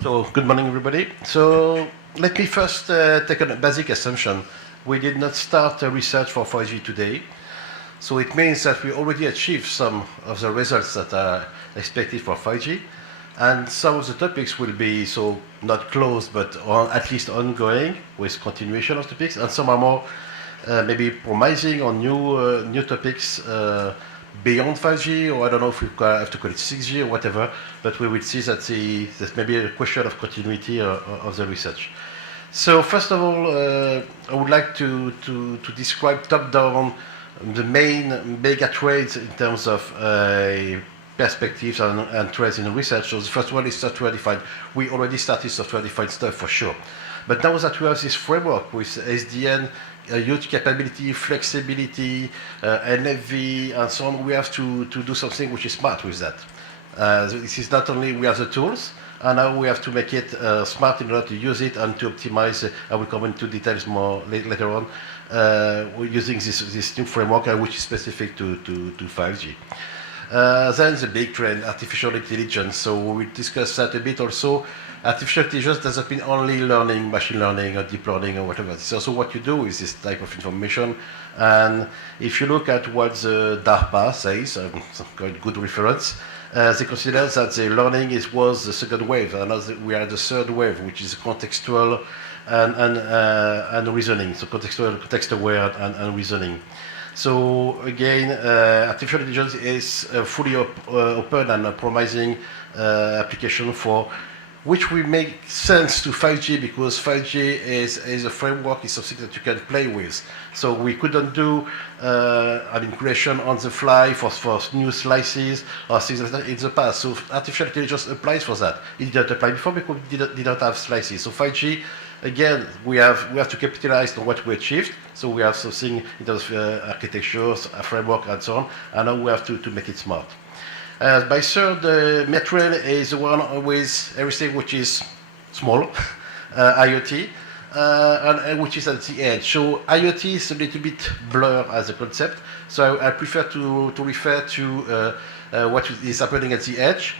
So, good morning, everybody. So, let me first take a basic assumption. We did not start research for 5G today. So, it means that we already achieved some of the results that are expected for 5G. And some of the topics will be not closed, but at least ongoing with continuation of topics. And some are more maybe promising on new topics beyond 5G, or I don't know if we have to call it 6G or whatever, but we will see that there's maybe a question of continuity of the research. So first of all, I would like to describe top-down the main mega trends in terms of perspectives and trends in research. So the first one is software-defined. We already started software-defined stuff for sure. But now that we have this framework with SDN, huge capability, flexibility, NFV, and so on, we have to do something which is smart with that. This is not only we have the tools, and now we have to make it smart in order to use it and to optimize. I will come into details more later on. We're using this new framework, which is specific to 5G. Then the big trend, artificial intelligence. So we'll discuss that a bit also. Artificial intelligence doesn't mean only learning, machine learning, or deep learning, or whatever. It's also what you do with this type of information. And if you look at what the DARPA says, quite good reference, they consider that the learning was the second wave, and now we are at the third wave, which is contextual and reasoning. So contextual, context-aware, and reasoning. So again, artificial intelligence is fully open and a promising application for which will make sense to 5G, because 5G is a framework, is something that you can play with. So we couldn't do creation on the fly for new slices or things like that in the past. So artificial intelligence applies for that. It didn't apply before because we didn't have slices. So 5G, again, we have to capitalize on what we achieved. So we have something in terms of architectures, a framework, and so on. And now we have to make it smart. My third metric is the one with everything which is small, IoT, and which is at the edge. So IoT is a little bit blurred as a concept. So I prefer to refer to what is happening at the edge.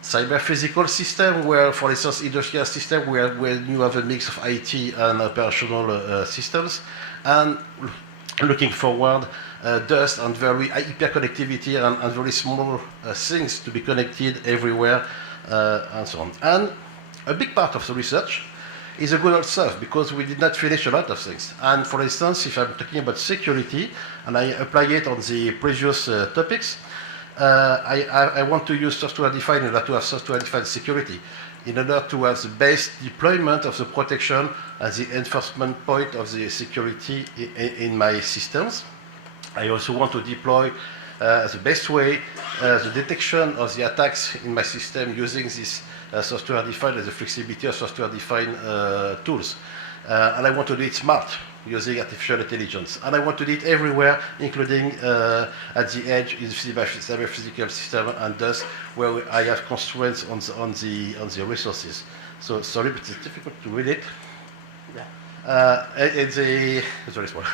Cyber-physical system, where, for instance, industrial system, where you have a mix of IT and operational systems, and looking forward, dust and very hyperconnectivity and very small things to be connected everywhere, and so on. And a big part of the research is a good old stuff, because we did not finish a lot of things. And for instance, if I'm talking about security, and I apply it on the previous topics, I want to use software-defined in order to have software-defined security, in order to have the best deployment of the protection as the enforcement point of the security in my systems. I also want to deploy the best way the detection of the attacks in my system using this software-defined and the flexibility of software-defined tools. And I want to do it smart, using artificial intelligence. And I want to do it everywhere, including at the edge in the cyber-physical system, and thus where I have constraints on the resources. So sorry, but it's difficult to read it. It's very small.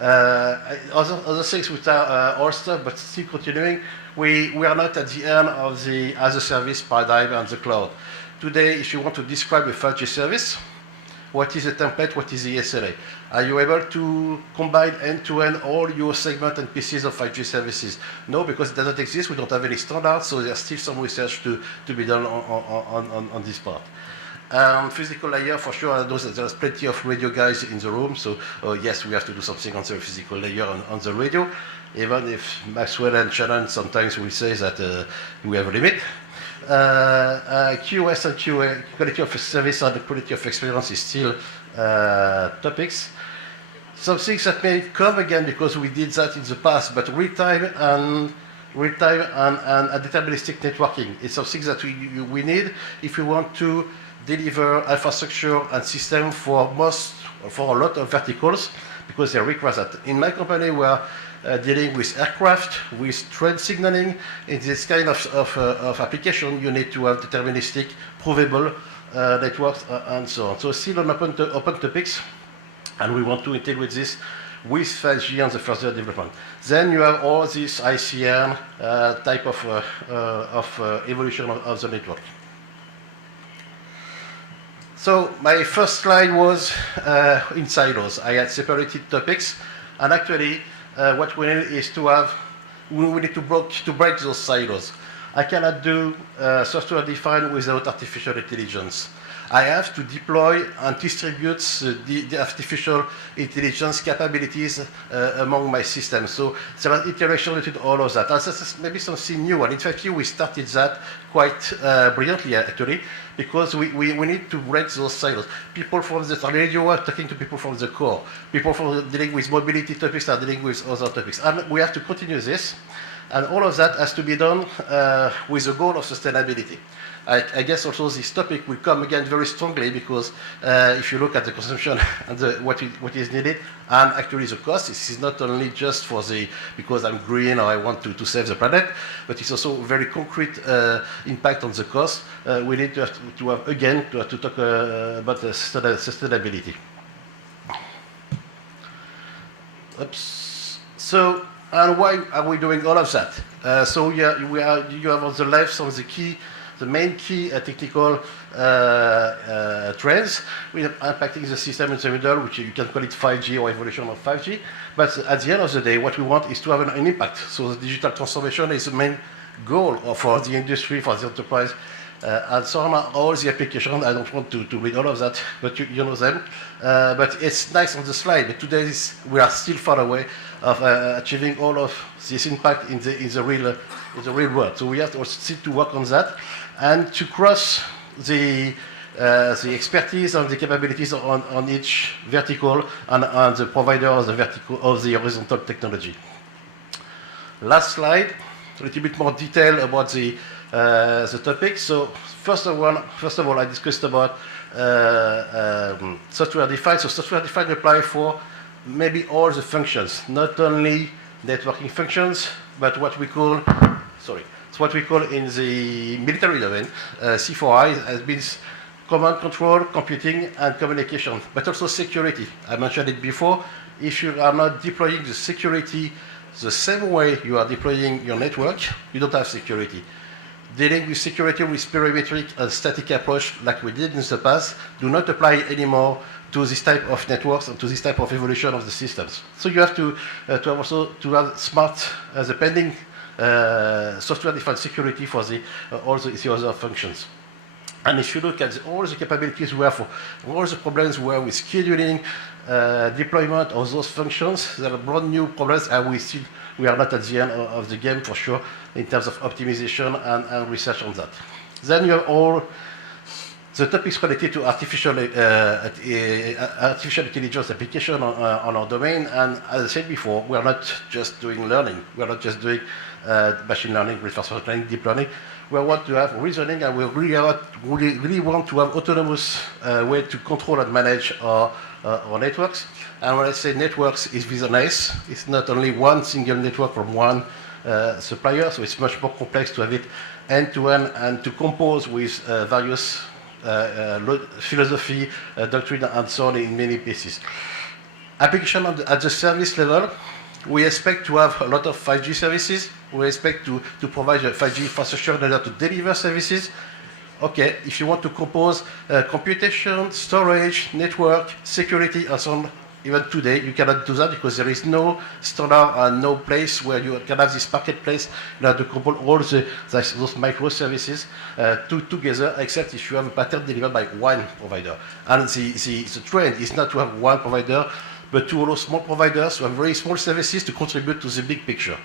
Other things which are all stuff, but still continuing. We are not at the end of the as-a-service paradigm and the cloud. Today, if you want to describe a 5G service, what is the template? What is the SLA? Are you able to combine end-to-end all your segments and pieces of 5G services? No, because it doesn't exist. We don't have any standards, so there's still some research to be done on this part. Physical layer, for sure, I know that there's plenty of radio guys in the room, so yes, we have to do something on the physical layer on the radio, even if Maxwell and Shannon sometimes will say that we have a limit. QoS and QA, quality of service and the quality of experience, is still topics. Some things that may come again because we did that in the past, but real-time and deterministic networking is something that we need if we want to deliver infrastructure and system for a lot of verticals, because they require that. In my company, we are dealing with aircraft, with train signaling. In this kind of application, you need to have deterministic, provable networks, and so on. So still on open topics, and we want to integrate this with 5G and the further development. Then you have all this ICN type of evolution of the network. So my first slide was in silos. I had separated topics, and actually what we need is to have, we need to break those silos. I cannot do software defined without artificial intelligence. I have to deploy and distribute the artificial intelligence capabilities among my systems. So there are interaction between all of that. And that's maybe something new. And in fact, we started that quite brilliantly, actually, because we need to break those silos. People from the radio are talking to people from the core. People from dealing with mobility topics are dealing with other topics. And we have to continue this. And all of that has to be done with the goal of sustainability. I guess also this topic will come again very strongly because if you look at the consumption and what is needed and actually the cost, this is not only just for because I'm green or I want to save the planet, but it's also a very concrete impact on the cost. We need to talk about the sustainability. Oops. So, and why are we doing all of that? So you have on the left some of the main key technical trends impacting the system in the middle, which you can call it 5G or evolution of 5G. But at the end of the day, what we want is to have an impact. So the digital transformation is the main goal for the industry, for the enterprise, and so on. All the applications, I don't want to read all of that, but you know them. But it's nice on the slide, but today we are still far away of achieving all of this impact in the real world. So we have to also still to work on that and to cross the expertise and the capabilities on each vertical and on the provider of the horizontal technology. Last slide, a little bit more detail about the topic. So first of all, I discussed about software defined. So software defined apply for maybe all the functions, not only networking functions, but what we call in the military domain, C4I has been command control, computing, and communication, but also security. I mentioned it before. If you are not deploying the security the same way you are deploying your network, you don't have security. Dealing with security with perimetric and static approach like we did in the past do not apply anymore to this type of networks and to this type of evolution of the systems. So you have to have smart the pending software-defined security for all the other functions. And if you look at all the capabilities we have for all the problems we have with scheduling, deployment of those functions, there are brand new problems, and we are not at the end of the game for sure in terms of optimization and research on that. Then you have all the topics related to artificial intelligence application on our domain. And as I said before, we are not just doing learning. We are not just doing machine learning, reinforcement learning, deep learning. We want to have reasoning, and we really want to have autonomous way to control and manage our networks. And when I say networks, it's with an S. It's not only one single network from one supplier, so it's much more complex to have it end-to-end and to compose with various philosophy, doctrine, and so on in many places. Application at the service level, we expect to have a lot of 5G services. We expect to provide a 5G infrastructure in order to deliver services. Okay, if you want to compose computation, storage, network, security, and so on, even today, you cannot do that because there is no standard and no place where you can have this marketplace in order to compose all those microservices together, except if you have a pattern delivered by one provider. And the trend is not to have one provider, but to allow small providers to have very small services to contribute to the big picture.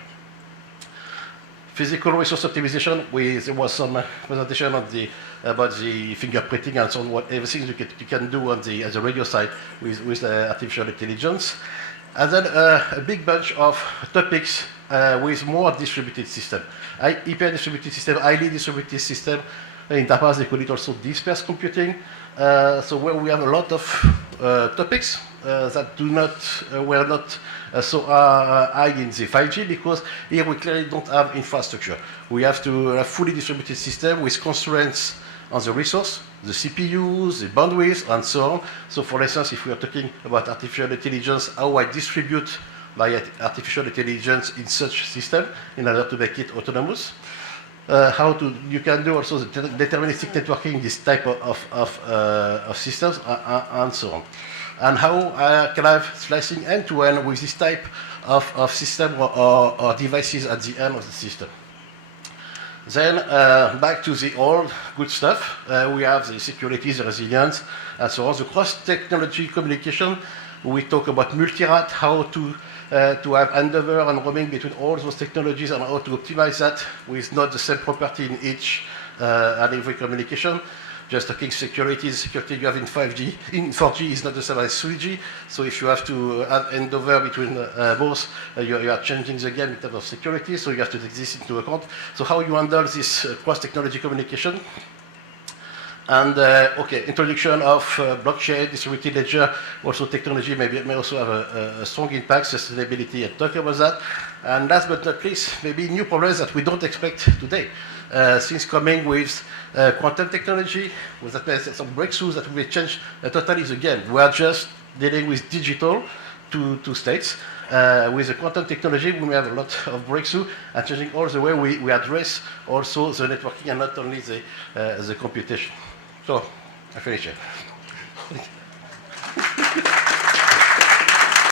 Physical resource optimization, there was some presentation about the fingerprinting and so on, everything you can do on the radio side with artificial intelligence. And then a big bunch of topics with more distributed system. Hyper distributed system, highly distributed system. In the past, they call it also dispersed computing. So where we have a lot of topics that were not so high in the 5G, because here we clearly don't have infrastructure. We have to have fully distributed system with constraints on the resource, the CPUs, the bandwidth, and so on. So for instance, if we are talking about artificial intelligence, how I distribute my artificial intelligence in such system in order to make it autonomous. you can do also the deterministic networking, this type of systems, and so on. And how I can have slicing end-to-end with this type of system or devices at the end of the system. Then back to the old good stuff, we have the security, the resilience, and so on. The cross-technology communication, we talk about multi-rat, how to have handover and roaming between all those technologies and how to optimize that with not the same property in each and every communication. Just talking security, the security you have in 5G, in 4G is not the same as 3G. So if you have to have handover between both, you are changing the game in terms of security. So you have to take this into account. So how you handle this cross-technology communication? And okay, introduction of blockchain, distributed ledger, also technology may also have a strong impact, sustainability, and talk about that. And last but not least, maybe new problems that we don't expect today. Things coming with quantum technology, with some breakthroughs that will change totally the game. We are just dealing with digital two states. With the quantum technology, we may have a lot of breakthrough and changing all the way we address also the networking and not only the computation. So, I finish here.